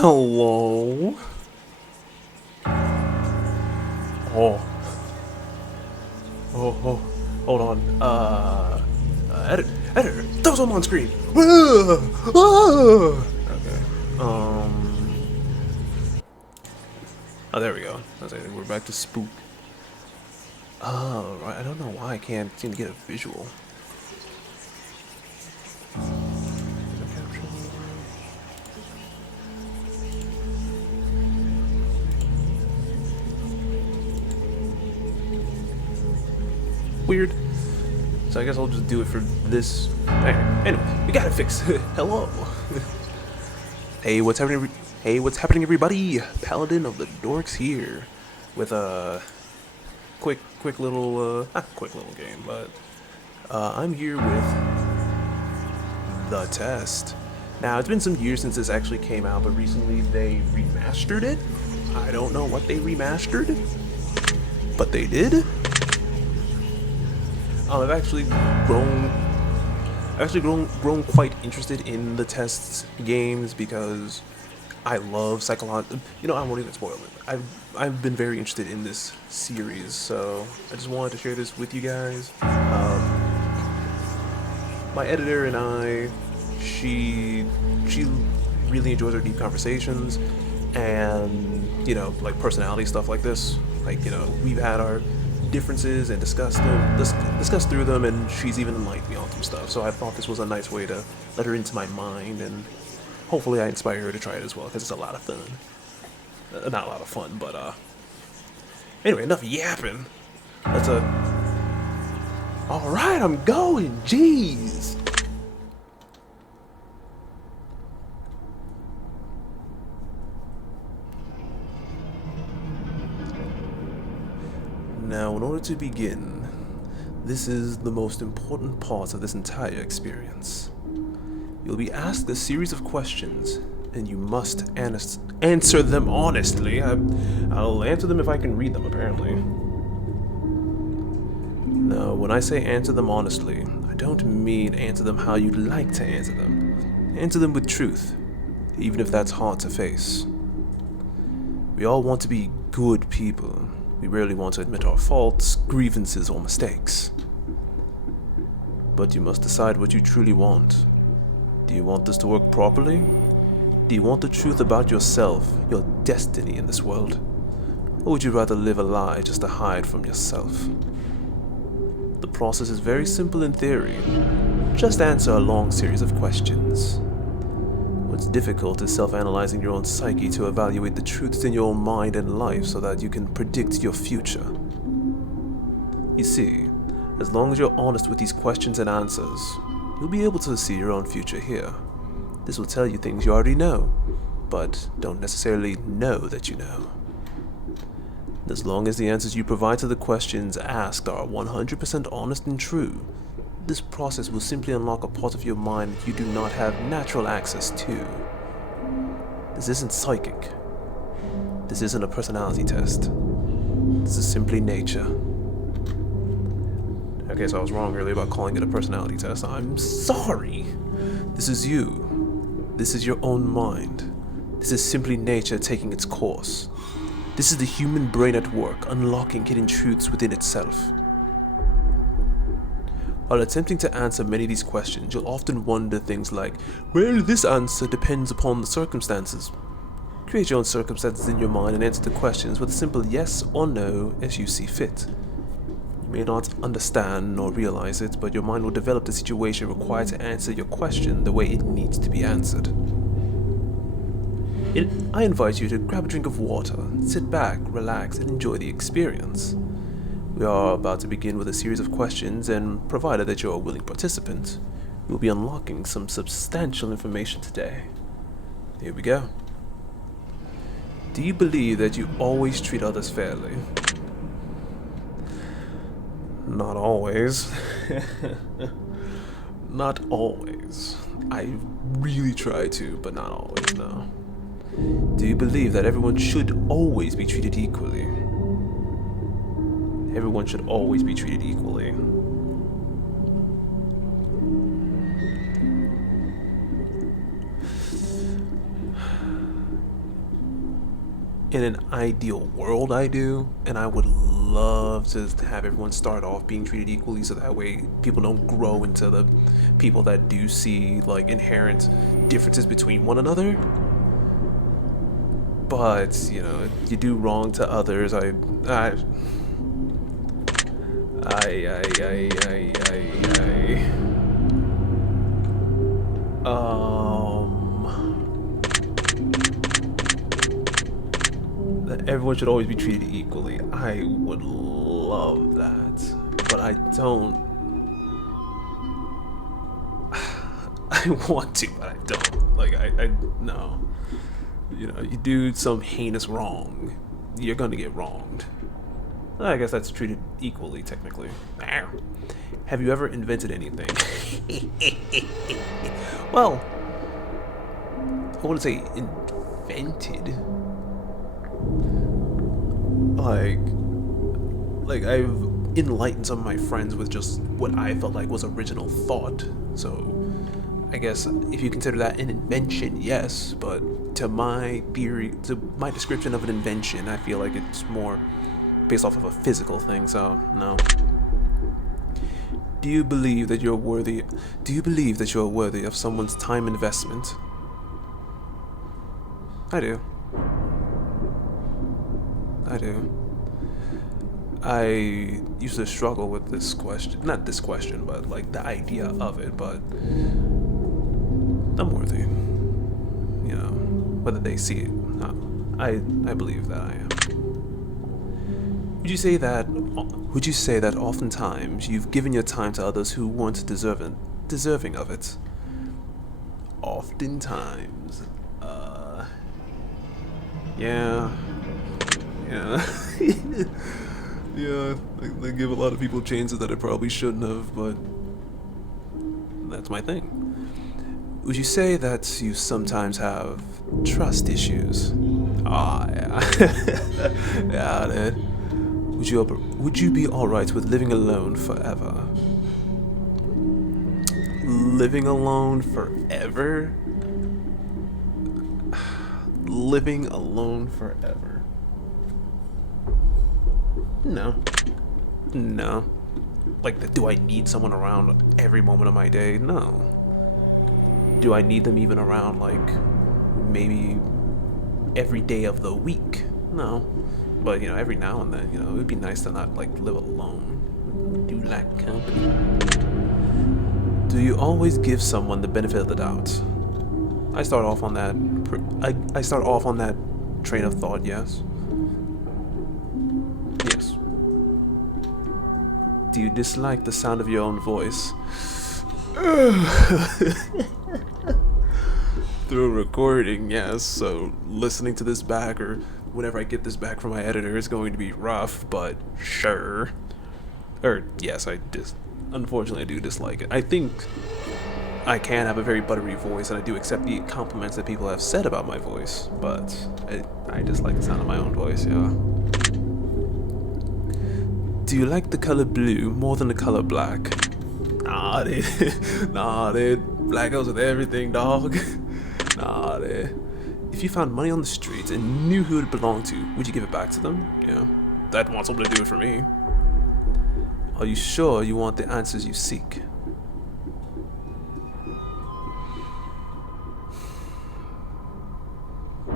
Hello? Oh. Oh. Hold on. Editor. That was on screen. Okay. Oh, there we go. We're back to spook. Oh, right. I don't know why I can't seem to get a visual. Weird. So I guess I'll just do it for this. Anyway, we got it fixed. Hello. Hey, what's happening? Hey, what's happening, everybody? Paladin of the Dorks here, with a quick little, not quick little game, but I'm here with The Test. Now, it's been some years since this actually came out, but recently they remastered it. I don't know what they remastered, but they did. I've actually grown quite interested in the Test's games because I love psychological. I won't even spoil it. I've been very interested in this series, so I just wanted to share this with you guys. My editor and I, she really enjoys our deep conversations, and like personality stuff like this. Like we've had our differences and discussed through them, and she's even enlightened me on some stuff. So I thought this was a nice way to let her into my mind, and hopefully I inspire her to try it as well, because it's a lot of fun. Not a lot of fun, but anyway, enough yapping. Let's all right, I'm going. Jeez. Now, in order to begin, this is the most important part of this entire experience. You'll be asked a series of questions, and you must answer them honestly. I'll answer them if I can read them, apparently. Now, when I say answer them honestly, I don't mean answer them how you'd like to answer them. Answer them with truth, even if that's hard to face. We all want to be good people. We rarely want to admit our faults, grievances, or mistakes. But you must decide what you truly want. Do you want this to work properly? Do you want the truth about yourself, your destiny in this world? Or would you rather live a lie just to hide from yourself? The process is very simple in theory. Just answer a long series of questions. What's difficult is self-analyzing your own psyche to evaluate the truths in your own mind and life so that you can predict your future. You see, as long as you're honest with these questions and answers, you'll be able to see your own future here. This will tell you things you already know, but don't necessarily know that you know. As long as the answers you provide to the questions asked are 100% honest and true, this process will simply unlock a part of your mind that you do not have natural access to. This isn't psychic. This isn't a personality test. This is simply nature. Okay, so I was wrong earlier about calling it a personality test. I'm sorry. This is you. This is your own mind. This is simply nature taking its course. This is the human brain at work, unlocking hidden truths within itself. While attempting to answer many of these questions, you'll often wonder things like, well, this answer depends upon the circumstances. Create your own circumstances in your mind and answer the questions with a simple yes or no as you see fit. You may not understand nor realize it, but your mind will develop the situation required to answer your question the way it needs to be answered. I invite you to grab a drink of water, sit back, relax, and enjoy the experience. We are about to begin with a series of questions, and provided that you're a willing participant, we'll be unlocking some substantial information today. Here we go. Do you believe that you always treat others fairly? Not always. Not always. I really try to, but not always, no. Do you believe that everyone should always be treated equally? Everyone should always be treated equally. In an ideal world, I do, and I would love to have everyone start off being treated equally, so that way people don't grow into the people that do see like inherent differences between one another. But you know, if you do wrong to others, I that everyone should always be treated equally. I would love that, but I don't. I want to, but I don't. Like, I no. You know, you do some heinous wrong, you're gonna get wronged. I guess that's treated equally, technically. Have you ever invented anything? Well, I wouldn't say invented. Like I've enlightened some of my friends with just what I felt like was original thought. So I guess if you consider that an invention, yes, but to my theory, to my description of an invention, I feel like it's more based off of a physical thing, so no. Do you believe that you're worthy of someone's time investment? I do. I used to struggle with this question. Not this question, but like the idea of it, but I'm worthy. You know, whether they see it. I believe that I am. Would you say that oftentimes you've given your time to others who weren't deserving of it? Oftentimes. Yeah. Yeah, they give a lot of people chances that I probably shouldn't have, but that's my thing. Would you say that you sometimes have trust issues? Yeah. Yeah, dude. Would you be alright with living alone forever? Living alone forever? Living alone forever? No. Like, do I need someone around every moment of my day? No. Do I need them even around, like, maybe every day of the week? No. But, you know, every now and then, you know, it would be nice to not, like, live alone. Do like company. Do you always give someone the benefit of the doubt? I start off on that train of thought, yes. Yes. Do you dislike the sound of your own voice? Through a recording, yes, so listening to this back or whenever I get this back from my editor is going to be rough, but sure. Or, yes, unfortunately I do dislike it. I think I can have a very buttery voice, and I do accept the compliments that people have said about my voice, but I dislike the sound of my own voice, yeah. Do you like the color blue more than the color black? Nah, dude. Nah, dude. Black goes with everything, dog. Nah, dude. If you found money on the streets and knew who it belonged to, would you give it back to them? Yeah. I'd want someone to do it for me. Are you sure you want the answers you seek?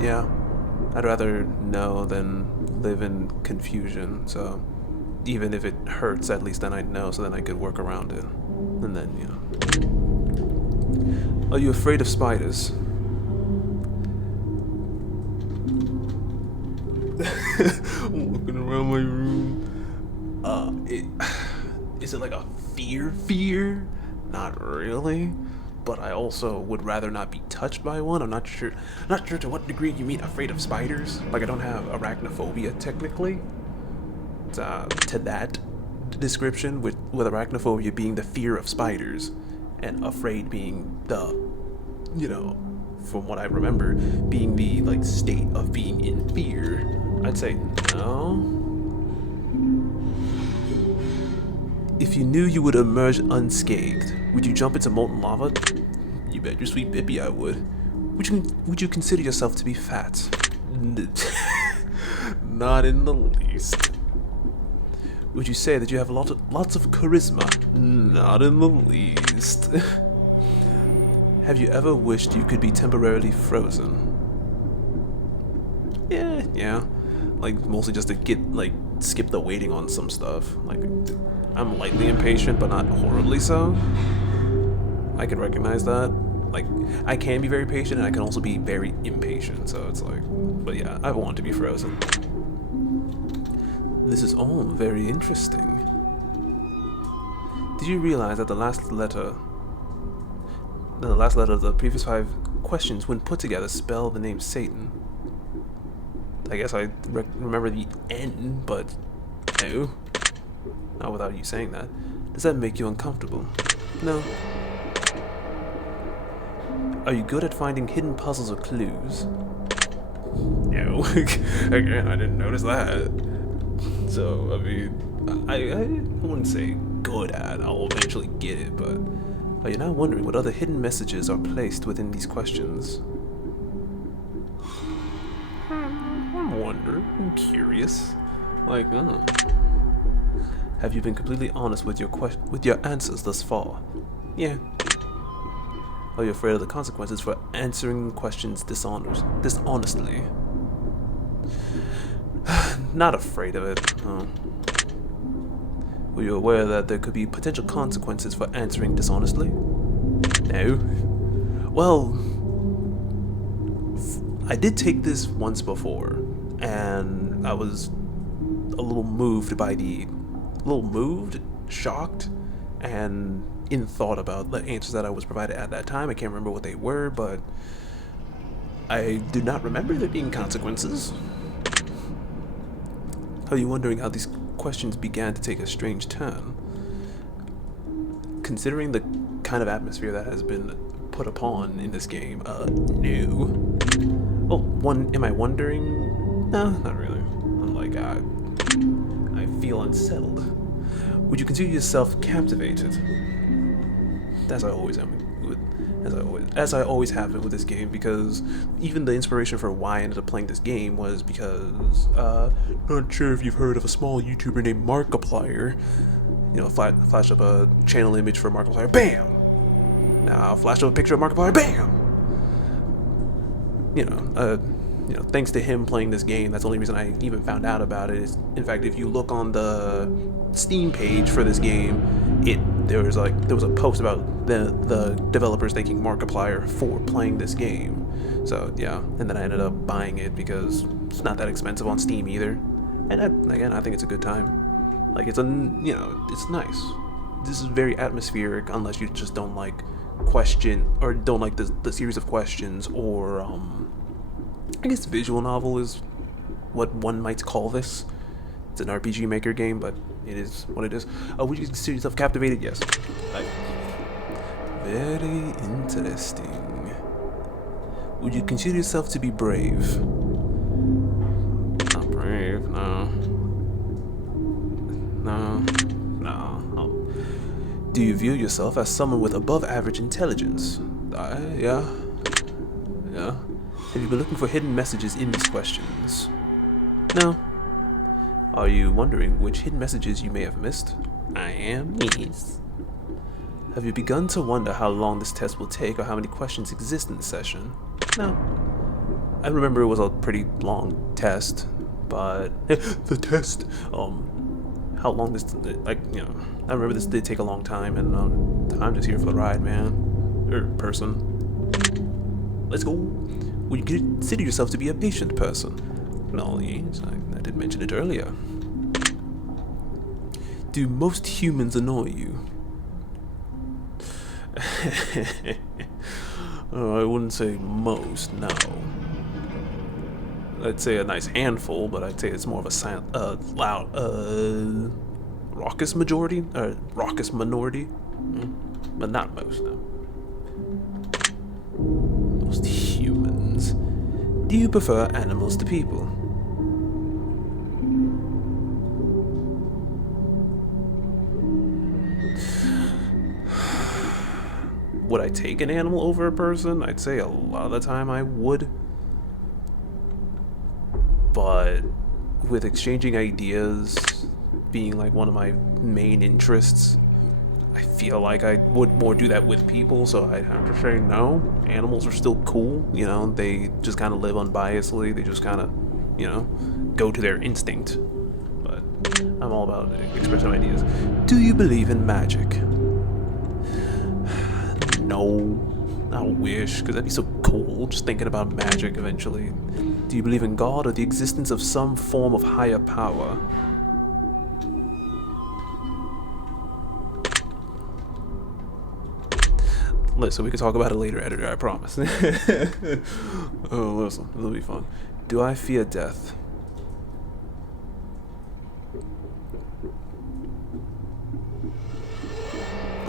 Yeah. I'd rather know than live in confusion, so even if it hurts, at least then I'd know, so then I could work around it. And then, you know. Are you afraid of spiders? Walking around my room. Is it like a fear? Not really. But I also would rather not be touched by one. I'm not sure to what degree you mean afraid of spiders. Like, I don't have arachnophobia technically. To that description, with arachnophobia being the fear of spiders, and afraid being the, you know, from what I remember, being the like state of being in fear. I'd say no. If you knew you would emerge unscathed, would you jump into molten lava? You bet your sweet bippy I would. Would you consider yourself to be fat? Not in the least. Would you say that you have lots of charisma? Not in the least. Have you ever wished you could be temporarily frozen? Yeah. Like, mostly just to skip the waiting on some stuff. Like, I'm lightly impatient, but not horribly so. I can recognize that. Like, I can be very patient, and I can also be very impatient, so it's like... But yeah, I want to be frozen. This is all very interesting. Did you realize that the last letter of the previous 5 questions, when put together, spell the name Satan? I guess I remember the N, but no. Not without you saying that. Does that make you uncomfortable? No. Are you good at finding hidden puzzles or clues? No. Again, I didn't notice that. So, I mean, I wouldn't say good at. I'll eventually get it, but are you now wondering what other hidden messages are placed within these questions? I'm wondering. I'm curious. Like, Have you been completely honest with your answers thus far? Yeah. Are you afraid of the consequences for answering questions dishonestly? Not afraid of it. No. Were you aware that there could be potential consequences for answering dishonestly? No. Well, I did take this once before, and I was a little shocked, and in thought about the answers that I was provided at that time. I can't remember what they were, but I do not remember there being consequences. Are you wondering how these questions began to take a strange turn? Considering the kind of atmosphere that has been put upon in this game, no. Oh, am I wondering? No, not really. I'm like, I feel unsettled. Would you consider yourself captivated? As I always have been with this game, because even the inspiration for why I ended up playing this game was because, not sure if you've heard of a small YouTuber named Markiplier. You know, flash up a channel image for Markiplier, BAM! Now I'll flash up a picture of Markiplier, BAM! You know, thanks to him playing this game, that's the only reason I even found out about it. In fact, if you look on the Steam page for this game, there was a post about the developers thanking Markiplier for playing this game. So yeah, and then I ended up buying it because it's not that expensive on Steam either. And again, I think it's a good time. Like, it's nice. This is very atmospheric, unless you just don't like don't like the series of questions, or I guess visual novel is what one might call this. It's an RPG Maker game, but it is what it is. Would you consider yourself captivated? Yes. Very interesting. Would you consider yourself to be brave? Not brave, no. Do you view yourself as someone with above average intelligence? Yeah. Have you been looking for hidden messages in these questions? No. Are you wondering which hidden messages you may have missed? I am, yes. Have you begun to wonder how long this test will take, or how many questions exist in the session? No. I remember it was a pretty long test, but the test, how long this, I remember this did take a long time, and I'm just here for the ride, man. Person. Let's go. Would you consider yourself to be a patient person? No, yes, I did mention it earlier. Do most humans annoy you? I wouldn't say most, no. I'd say a nice handful, but I'd say it's more of a loud, raucous majority, raucous minority, but not most, no. Most humans. Do you prefer animals to people? Would I take an animal over a person? I'd say a lot of the time I would. But with exchanging ideas being like one of my main interests, I feel like I would more do that with people, so I have to say no. Animals are still cool, you know, they just kind of live unbiasedly, they just kind of, you know, go to their instinct. But I'm all about expressing ideas. Do you believe in magic? No. I wish, because that'd be so cool, just thinking about magic eventually. Do you believe in God or the existence of some form of higher power? Listen, we can talk about it later, editor, I promise. Oh, listen, it'll be fun. Do I fear death?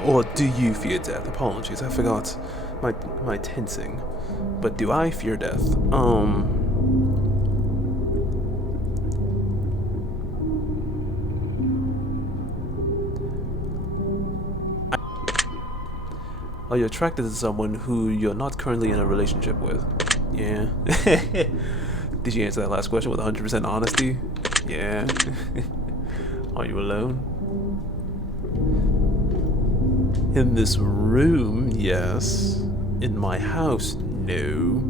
Or do you fear death? Apologies, I forgot my tensing. But do I fear death? Are you attracted to someone who you're not currently in a relationship with? Yeah. Did you answer that last question with 100% honesty? Yeah. Are you alone? In this room, yes. In my house, no.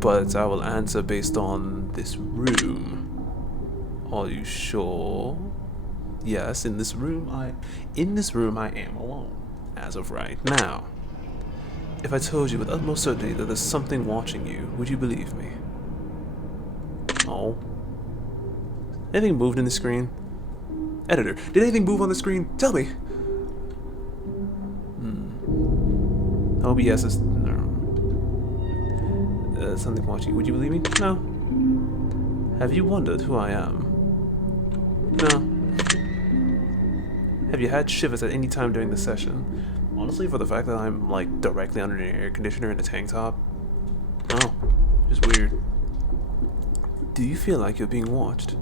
But I will answer based on this room. Are you sure? Yes, in this room I am alone. As of right now. If I told you with utmost certainty that there's something watching you, would you believe me? Oh. Anything moved in the screen? Editor, did anything move on the screen? Tell me! OBS is... no. Something watching you. Would you believe me? No. Have you wondered who I am? No. Have you had shivers at any time during the session? Honestly, for the fact that I'm like directly under an air conditioner in a tank top? No. Just weird. Do you feel like you're being watched?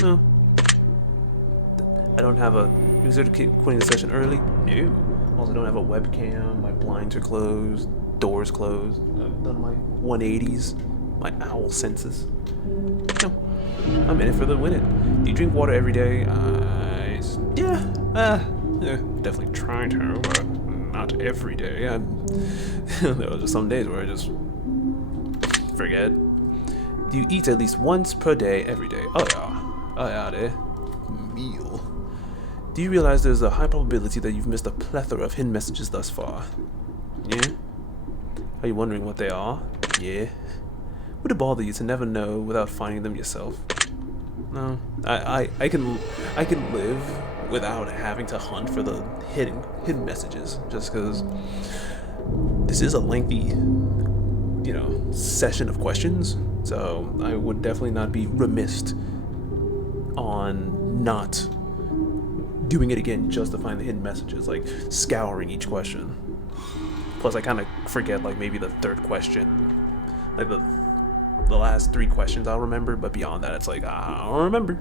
No. I don't have a... Is there quitting the session early? No. Also, don't have a webcam, my blinds are closed, doors closed, I've done my 180s, my owl senses. No. I'm in it for the win it. Do you drink water every day? Yeah, definitely trying to, but not every day. There are just some days where I just forget. Do you eat at least once per day, every day? Oh yeah, there. Meal. Do you realize there's a high probability that you've missed a plethora of hidden messages thus far? Yeah? Are you wondering what they are? Yeah. Would it bother you to never know without finding them yourself? No. I can live without having to hunt for the hidden messages, just because this is a lengthy, you know, session of questions, so I would definitely not be remiss on not doing it again just to find the hidden messages, like scouring each question. Plus I kind of forget like maybe the third question, like the last 3 questions I'll remember, but beyond that it's like I don't remember.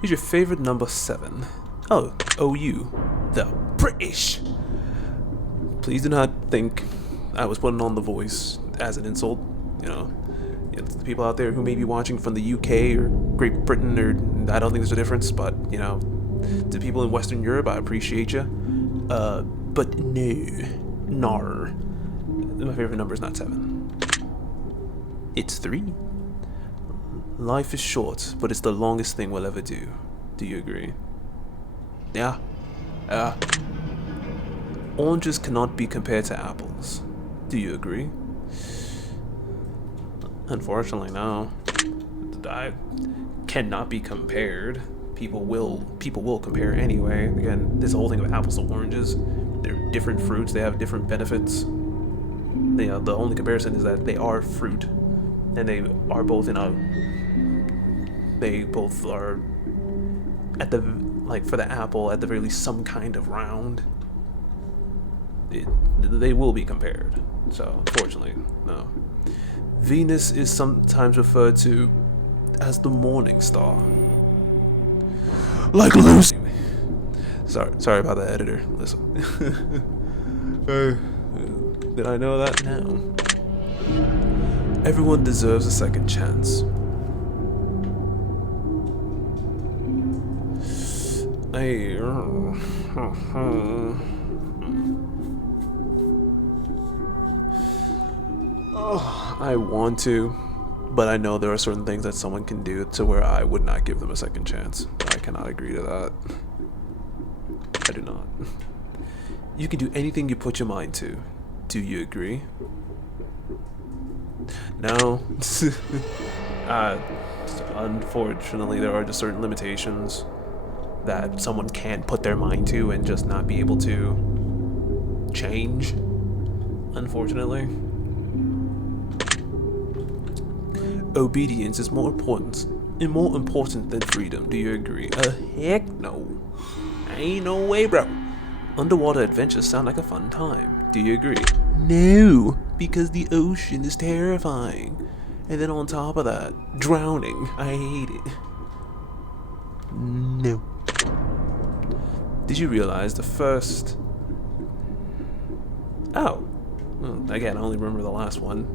Who's your favorite number 7? Oh, OU, the British. Please do not think I was putting on the voice as an insult. You know, it's the people out there who may be watching from the UK or Great Britain, or I don't think there's a difference, but you know, to people in Western Europe, I appreciate you. But no, my favorite number is not 7. It's 3. Life is short, but it's the longest thing we'll ever do. Do you agree? Yeah. Oranges cannot be compared to apples. Do you agree? Unfortunately, no. I cannot be compared. People will compare anyway. Again, this whole thing of apples to oranges, they're different fruits. They have different benefits. The only comparison is that they are fruit, and they are both They both are at the for the apple at the very least some kind of round. They will be compared. So unfortunately, no. Venus is sometimes referred to as the morning star. Like Lucy. Sorry about that, editor. Listen. Did I know that? No. Everyone deserves a second chance. I want to, but I know there are certain things that someone can do to where I would not give them a second chance. I cannot agree to that. I do not. You can do anything you put your mind to. Do you agree? No. Unfortunately, there are just certain limitations that someone can put their mind to and just not be able to change. Unfortunately. Obedience is more important than freedom. Do you agree? Heck no. Ain't no way, bro. Underwater adventures sound like a fun time. Do you agree? No, because the ocean is terrifying. And then on top of that, drowning. I hate it. No. Did you realize the first... Oh. Again, I only remember the last one.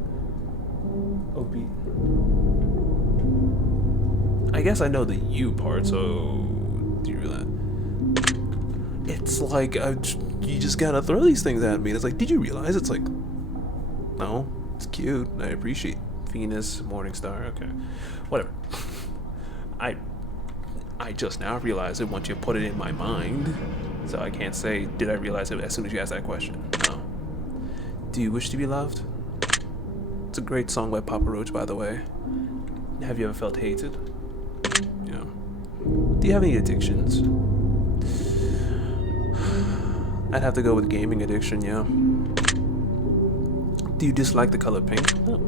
I guess I know the U part, so... Do you realize? It's like, you just gotta throw these things at me. It's like, did you realize? It's like, no, it's cute. I appreciate Venus, Morningstar, okay. Whatever. I just now realized it once you put it in my mind. So I can't say, did I realize it as soon as you asked that question? No. Do you wish to be loved? It's a great song by Papa Roach, by the way. Have you ever felt hated? Yeah. Do you have any addictions? I'd have to go with gaming addiction, yeah. Do you dislike the color pink? Oh.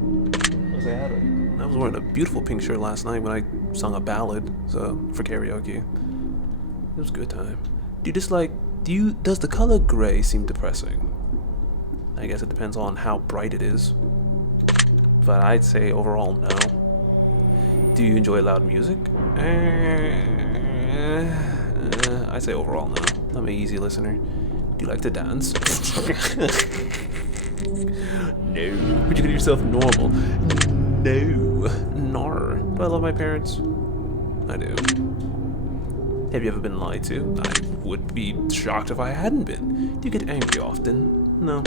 I was wearing a beautiful pink shirt last night when I sung a ballad for karaoke. It was a good time. Does the color gray seem depressing? I guess it depends on how bright it is. But I'd say overall, no. Do you enjoy loud music? I'd say overall, no. I'm an easy listener. Do you like to dance? No. Would you consider yourself normal? No. Nar. Do I love my parents? I do. Have you ever been lied to? I would be shocked if I hadn't been. Do you get angry often? No.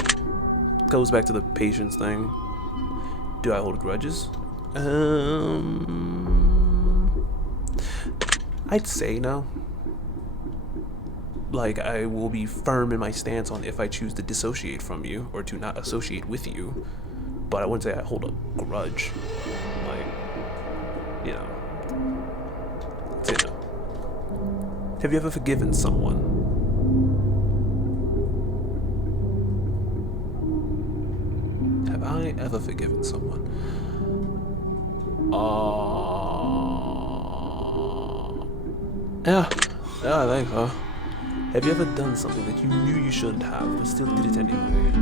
Goes back to the patience thing. Do I hold grudges? I'd say no. Like, I will be firm in my stance on if I choose to dissociate from you or to not associate with you. But I wouldn't say I hold a grudge. Like, you know. I'd say no. Have you ever forgiven someone? Have I ever forgiven someone? Yeah, I think so. Have you ever done something that you knew you shouldn't have, but still did it anyway?